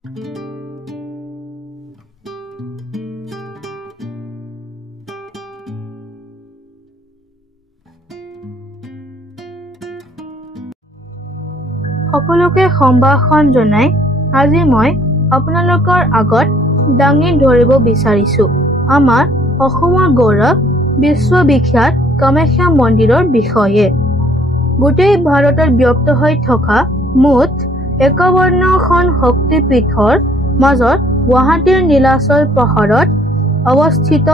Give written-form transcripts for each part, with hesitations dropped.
সকলোকে সম্ভাষণ জনাই আজি মই আপোনালোকৰ আগত দাঙি ধৰিব বিচাৰিছো আমাৰ অসমৰ গৌৰৱ বিশ্ববিখ্যাত কামাখ্যা মন্দিৰৰ বিষয়ে। গোটেই ভাৰতত ব্যপ্ত হৈ থকা মুঠ 51খন শক্তিপীঠৰ মাজত গুৱাহাটীৰ নীলাচল পাহাৰত অৱস্থিত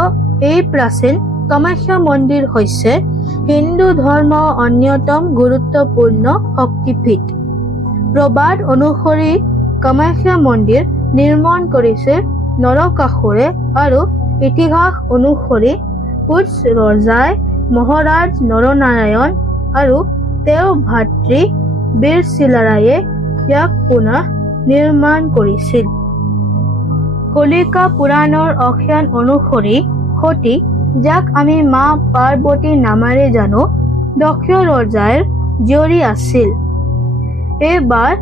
এই প্ৰাচীন কামাখ্যা মন্দিৰ হৈছে হিন্দু ধৰ্মৰ অন্যতম গুৰুত্বপূৰ্ণ শক্তিপীঠ। প্ৰবাদ অনুসৰি কামাখ্যা মন্দিৰ নিৰ্মাণ কৰিছে নৰকাসুৰে আৰু ইতিহাস অনুসৰি কোচ ৰজাই মহাৰাজ নৰনাৰায়ণ আৰু তেওঁৰ ভাতৃ বীৰ চিলাৰায়ে ইয়াক পুনঃ নিৰ্মাণ কৰিছিল। কলিকা পুৰাণৰ আখ্যান অনুসৰি সতী, যাক আমি মা পাৰ্বতী নামেৰে জানো, দক্ষ ৰজাৰ জীয়ৰী আছিল। এইবাৰ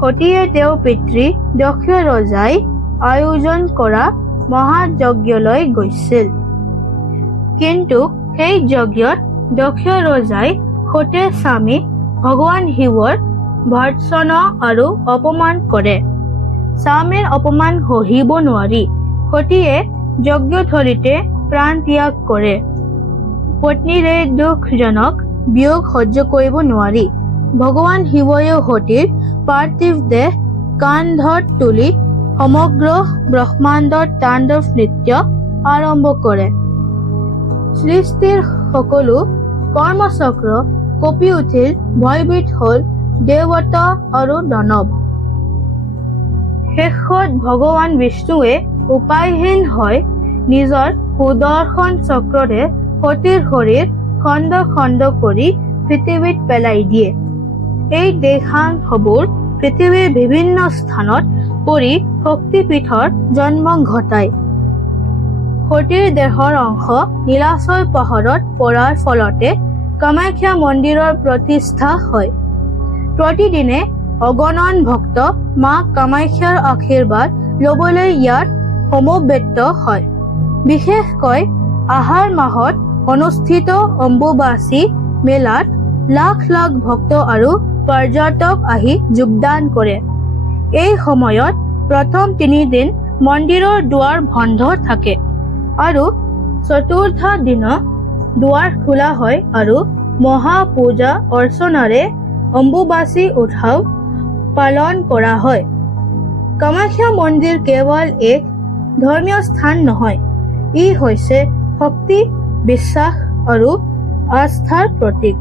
সতীয়ে তেওঁৰ পিতৃ দক্ষ ৰজাই আয়োজন কৰা মহাযজ্ঞলৈ গৈছিল। কিন্তু সেই যজ্ঞত দক্ষ ৰজাই সতীৰ স্বামী ভগৱান শিৱৰ ভৰ্ৎসনা আৰু অপমান কৰে। স্বামীৰ অপমান সহিব নোৱাৰি সতীয়ে যজ্ঞথলীতে প্ৰাণ ত্যাগ কৰে। পত্নীৰ এই দুখজনক বিয়োগ সহ্য কৰিব নোৱাৰি ভগৱান শিৱয়ে সতীৰ পাৰ্থিৱ দেহ কান্ধত তুলি সমগ্ৰ ব্ৰহ্মাণ্ডৰ তাণ্ডৱ নৃত্য আৰম্ভ কৰে। সৃষ্টিৰ সকলো কৰ্মচক্ৰ কঁপি উঠিল, ভয়ভীত হল দেৱতা আৰু দানৱ। শেষত ভগৱান বিষ্ণুৱে উপায়হীন হৈ নিজৰ সুদৰ্শন চক্ৰৰে সতীৰ শৰীৰ খণ্ড খণ্ড কৰি পৃথিৱীত পেলাই দিয়ে। এই দেহাংশবোৰ পৃথিৱীৰ বিভিন্ন স্থানত পৰি শক্তিপীঠৰ জন্ম ঘটায়। সতীৰ দেহৰ অংশ নীলাচল পাহাৰত পৰাৰ ফলতে কামাখ্যা মন্দিৰৰ প্ৰতিষ্ঠা হয়। প্ৰতিদিনে অগণন ভক্ত মা কামাখ্যাৰ আশীৰ্বাদ ল'বলৈ ইয়াত সমবেত হয়। বিশেষকৈ আহাৰ মাহত অনুষ্ঠিত অম্বুবাচী মেলাত লাখ লাখ ভক্ত আৰু পৰ্যটক আহি যোগদান কৰে। এই সময়ত প্ৰথম 3 দিন মন্দিৰৰ দুৱাৰ বন্ধ থাকে আৰু চতুৰ্থ দিনা দুৱাৰ খোলা হয় আৰু মহা পূজা অৰ্চনাৰে অম্বুবাচী উৎসৱ পালন কৰা হয়। কামাখ্যা মন্দিৰ কেৱল এক ধৰ্মীয় স্থান নহয়, ই হৈছে শক্তি, বিশ্বাস আৰু আস্থাৰ প্ৰতীক।